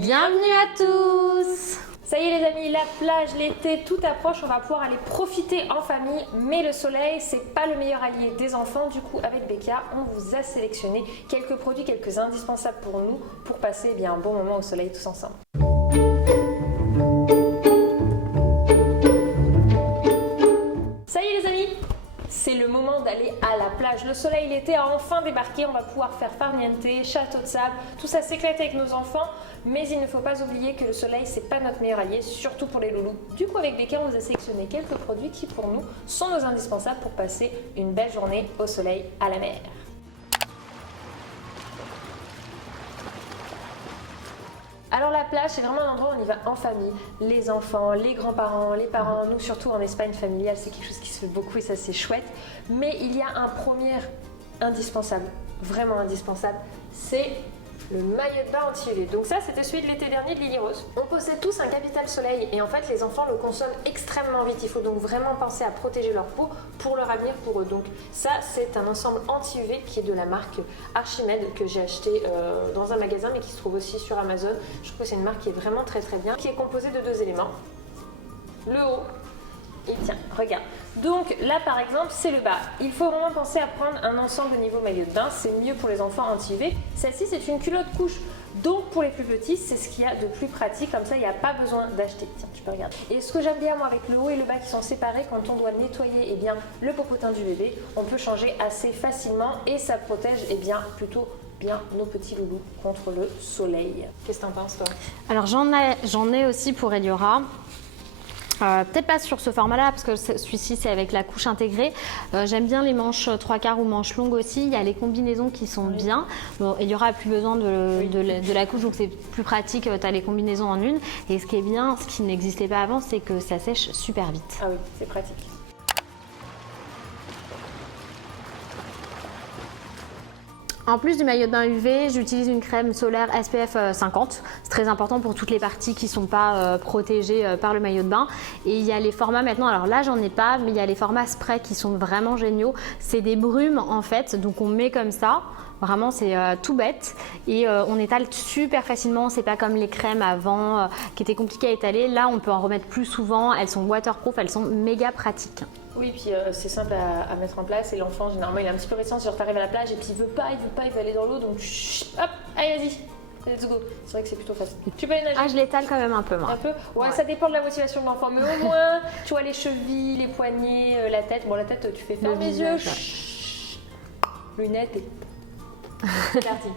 Bienvenue à tous! Ça y est les amis, la plage, l'été, tout approche, on va pouvoir aller profiter en famille, mais le soleil, c'est pas le meilleur allié des enfants. Du coup, avec Becca, on vous a sélectionné quelques produits, quelques indispensables pour nous, pour passer un bon moment au soleil tous ensemble. Ça y est les amis, c'est le moment d'aller à la plage. Le soleil, l'été a enfin débarqué, on va pouvoir faire farniente, château de sable, tout ça s'éclater avec nos enfants. Mais il ne faut pas oublier que le soleil, c'est pas notre meilleur allié, surtout pour les loulous. Du coup, avec Becca, on vous a sélectionné quelques produits qui, pour nous, sont nos indispensables pour passer une belle journée au soleil à la mer. Alors la plage, c'est vraiment un endroit où on y va en famille. Les enfants, les grands-parents, les parents, nous surtout en Espagne familiale, c'est quelque chose qui se fait beaucoup et ça c'est chouette. Mais il y a un premier indispensable, vraiment indispensable, c'est le maillot de bain anti-UV. Donc ça, c'était celui de l'été dernier de Lily Rose. On possède tous un capital soleil et en fait, les enfants le consomment extrêmement vite. Il faut donc vraiment penser à protéger leur peau pour leur avenir, pour eux. Donc ça, c'est un ensemble anti-UV qui est de la marque Archimède que j'ai acheté dans un magasin mais qui se trouve aussi sur Amazon. Je trouve que c'est une marque qui est vraiment très bien, qui est composée de deux éléments. Le haut. Et tiens, regarde. Donc là par exemple, c'est le bas. Il faut vraiment penser à prendre un ensemble de niveau maillot de bain. C'est mieux pour les enfants anti-UV. Celle-ci, c'est une culotte couche. Donc pour les plus petits, c'est ce qu'il y a de plus pratique. Comme ça, il n'y a pas besoin d'acheter. Tiens, tu peux regarder. Et ce que j'aime bien moi avec le haut et le bas qui sont séparés, quand on doit nettoyer le popotin du bébé, on peut changer assez facilement et ça protège plutôt bien nos petits loulous contre le soleil. Qu'est-ce que t'en penses toi? Alors j'en ai aussi pour Eliora. Peut-être pas sur ce format-là, parce que celui-ci c'est avec la couche intégrée. J'aime bien les manches 3/4 ou manches longues aussi. Il y a les combinaisons qui sont bien. Bon, il y aura plus besoin de la couche, donc c'est plus pratique. Tu as les combinaisons en une. Et ce qui est bien, ce qui n'existait pas avant, c'est que ça sèche super vite. Ah oui, c'est pratique. En plus du maillot de bain UV, j'utilise une crème solaire SPF 50. C'est très important pour toutes les parties qui ne sont pas protégées par le maillot de bain. Et il y a les formats maintenant, alors là j'en ai pas, mais il y a les formats spray qui sont vraiment géniaux. C'est des brumes en fait, donc on met comme ça. Vraiment, c'est tout bête et on étale super facilement. C'est pas comme les crèmes avant qui étaient compliquées à étaler. Là, on peut en remettre plus souvent. Elles sont waterproof, elles sont méga pratiques. Oui, puis c'est simple à mettre en place et l'enfant, généralement, il est un petit peu réticent. Genre, t'arrives à la plage et puis il veut aller dans l'eau, donc chut, hop, allez, vas-y, let's go. C'est vrai que c'est plutôt facile. Tu peux aller nager? Ah, je l'étale quand même un peu, moi. Un peu? Ouais, ça dépend de la motivation de l'enfant, mais au moins, tu vois, les chevilles, les poignets, la tête. Bon, la tête, tu fais fermer les yeux, lunettes et... C'est parti.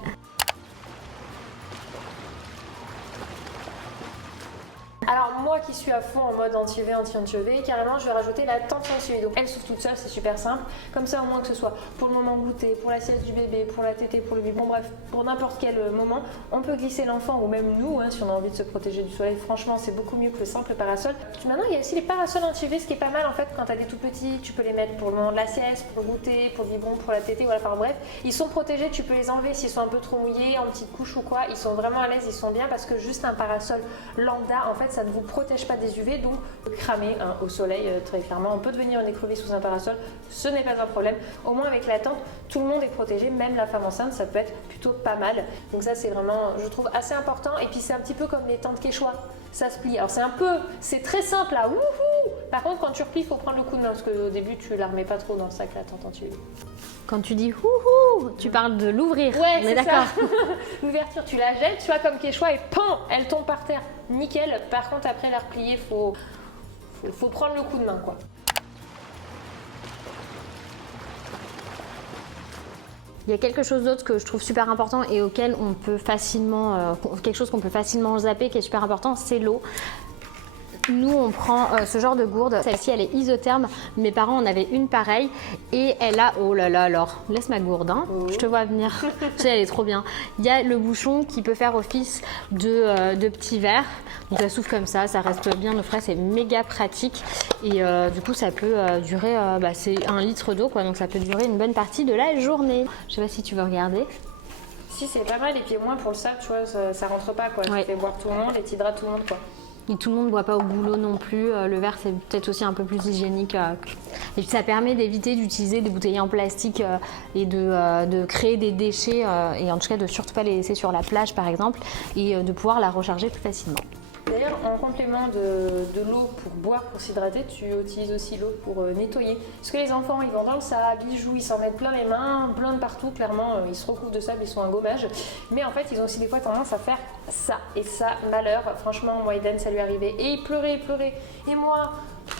Alors moi qui suis à fond en mode anti-UV, anti-UV, carrément je vais rajouter la tente anti-UV. Donc elle s'ouvre toute seule, c'est super simple. Comme ça au moins que ce soit pour le moment goûter, pour la sieste du bébé, pour la tétée, pour le biberon, bref, pour n'importe quel moment, on peut glisser l'enfant ou même nous si on a envie de se protéger du soleil. Franchement c'est beaucoup mieux que le simple parasol. Puis maintenant il y a aussi les parasols anti-UV, ce qui est pas mal en fait quand t'as des tout petits, tu peux les mettre pour le moment de la sieste, pour le goûter, pour le biberon, pour la tétée, voilà, enfin bref. Ils sont protégés, tu peux les enlever s'ils sont un peu trop mouillés, en petite couche ou quoi. Ils sont vraiment à l'aise, ils sont bien parce que juste un parasol lambda en fait ça ne vous protège pas des UV, donc cramer au soleil très clairement. On peut devenir une écrevisse sous un parasol, ce n'est pas un problème. Au moins avec la tente, tout le monde est protégé, même la femme enceinte, ça peut être plutôt pas mal. Donc ça c'est vraiment, je trouve, assez important. Et puis c'est un petit peu comme les tentes Quechua, ça se plie. Alors c'est très simple là, wouhou. Par contre quand tu replies, il faut prendre le coup de main parce qu'au début tu la remets pas trop dans le sac la tente anti-UV. Quand tu dis wouhou, tu parles de l'ouvrir. Ouais, on est d'accord. L'ouverture, tu la jettes, tu vois, comme Quechua et pan, elle tombe par terre. Nickel. Par contre, après la replier, faut prendre le coup de main, quoi. Il y a quelque chose d'autre que je trouve super important et auquel on peut facilement, quelque chose qu'on peut facilement zapper, qui est super important, c'est l'eau. Nous, on prend ce genre de gourde. Celle-ci, elle est isotherme. Mes parents en avaient une pareille et elle a... Oh là là, alors, laisse ma gourde, hein. Je te vois venir. Tu sais, elle est trop bien. Il y a le bouchon qui peut faire office de petit verre. Donc, ça s'ouvre comme ça reste bien au frais. C'est méga pratique. Et du coup, ça peut durer... c'est 1 litre d'eau, quoi. Donc, ça peut durer une bonne partie de la journée. Je sais pas si tu veux regarder. Si, c'est pas mal. Et puis, au moins, pour le sable, tu vois, ça rentre pas, quoi. Ouais. Tu fais boire tout le monde et t'hydrates tout le monde, quoi. Et tout le monde ne boit pas au goulot non plus. Le verre, c'est peut-être aussi un peu plus hygiénique. Et puis ça permet d'éviter d'utiliser des bouteilles en plastique et de créer des déchets. Et en tout cas, de surtout pas les laisser sur la plage, par exemple. Et de pouvoir la recharger plus facilement. D'ailleurs, en complément de l'eau pour boire, pour s'hydrater, tu utilises aussi l'eau pour nettoyer. Parce que les enfants, ils vont dans le sable, ils jouent, ils s'en mettent plein les mains, plein de partout, clairement, ils se recouvrent de sable, ils sont un gommage. Mais en fait, ils ont aussi des fois tendance à faire ça. Et ça, malheur, franchement, moi, Eden, ça lui arrivait. Et il pleurait, il pleurait. Et moi,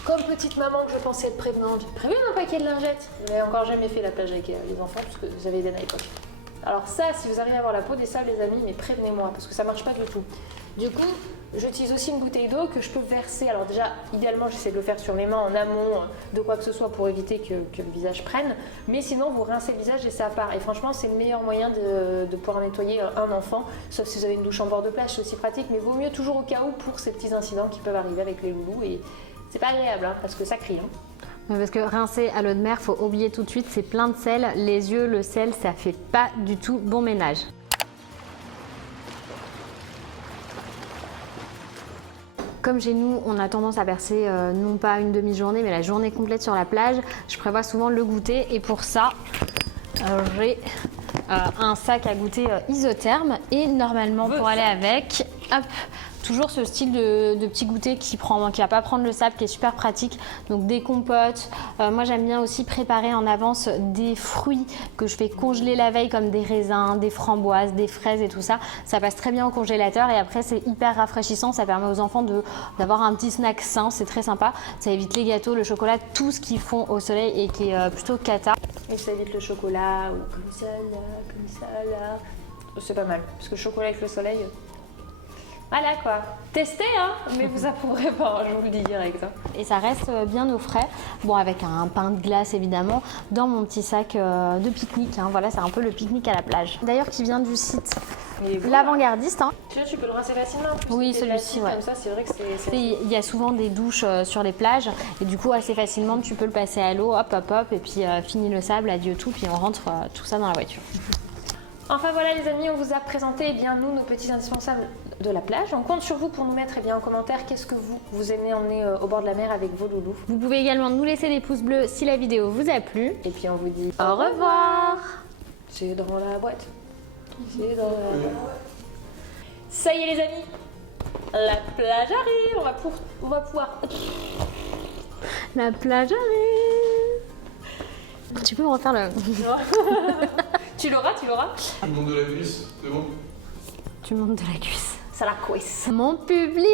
comme petite maman que je pensais être prévenante, j'ai prévu un paquet de lingettes. Je n'avais encore jamais fait la plage avec les enfants, parce que vous avez Eden à l'époque. Alors ça, si vous arrivez à avoir la peau des sables, les amis, mais prévenez-moi, parce que ça marche pas du tout. Du coup, j'utilise aussi une bouteille d'eau que je peux verser. Alors déjà, idéalement, j'essaie de le faire sur mes mains en amont de quoi que ce soit pour éviter que le visage prenne. Mais sinon, vous rincez le visage et ça part. Et franchement, c'est le meilleur moyen de pouvoir nettoyer un enfant. Sauf si vous avez une douche en bord de plage, c'est aussi pratique. Mais vaut mieux toujours au cas où pour ces petits incidents qui peuvent arriver avec les loulous. Et c'est pas agréable, hein, parce que ça crie. Parce que rincer à l'eau de mer, faut oublier tout de suite, c'est plein de sel. Les yeux, le sel, ça fait pas du tout bon ménage. Comme chez nous, on a tendance à passer non pas une demi-journée, mais la journée complète sur la plage, je prévois souvent le goûter. Et pour ça, j'ai un sac à goûter isotherme. Et normalement, pour aller avec, hop, toujours ce style de petit goûter qui va pas prendre le sable, qui est super pratique. Donc des compotes. Moi, j'aime bien aussi préparer en avance des fruits que je fais congeler la veille, comme des raisins, des framboises, des fraises et tout ça. Ça passe très bien au congélateur et après, c'est hyper rafraîchissant. Ça permet aux enfants d'avoir un petit snack sain. C'est très sympa. Ça évite les gâteaux, le chocolat, tout ce qu'ils font au soleil et qui est plutôt cata. Et ça évite le chocolat, ou comme ça, là. C'est pas mal, parce que le chocolat avec le soleil... Voilà quoi, testez hein, mais vous approuverez pas, je vous le dis direct. Hein. Et ça reste bien au frais, bon avec un pain de glace évidemment, dans mon petit sac de pique-nique, hein. Voilà, c'est un peu le pique-nique à la plage. D'ailleurs qui vient du site L'Avant-Gardiste. Hein. Tu peux le rincer facilement. Oui, celui-ci, ouais. Comme ça, c'est vrai que c'est... Il y a souvent des douches sur les plages et du coup assez facilement tu peux le passer à l'eau, hop hop hop, et puis fini le sable, adieu tout, puis on rentre tout ça dans la voiture. Enfin voilà les amis, on vous a présenté nous, nos petits indispensables de la plage. On compte sur vous pour nous mettre en commentaire qu'est-ce que vous aimez emmener au bord de la mer avec vos loulous. Vous pouvez également nous laisser des pouces bleus si la vidéo vous a plu. Et puis on vous dit au revoir. C'est dans la boîte. C'est dans la boîte. Ça y est les amis, la plage arrive. On va pouvoir... La plage arrive. Tu peux me refaire le... Tu l'auras. Tu montes de la cuisse, c'est bon? Tu montes de la cuisse. Ça la cuisse. Mon public.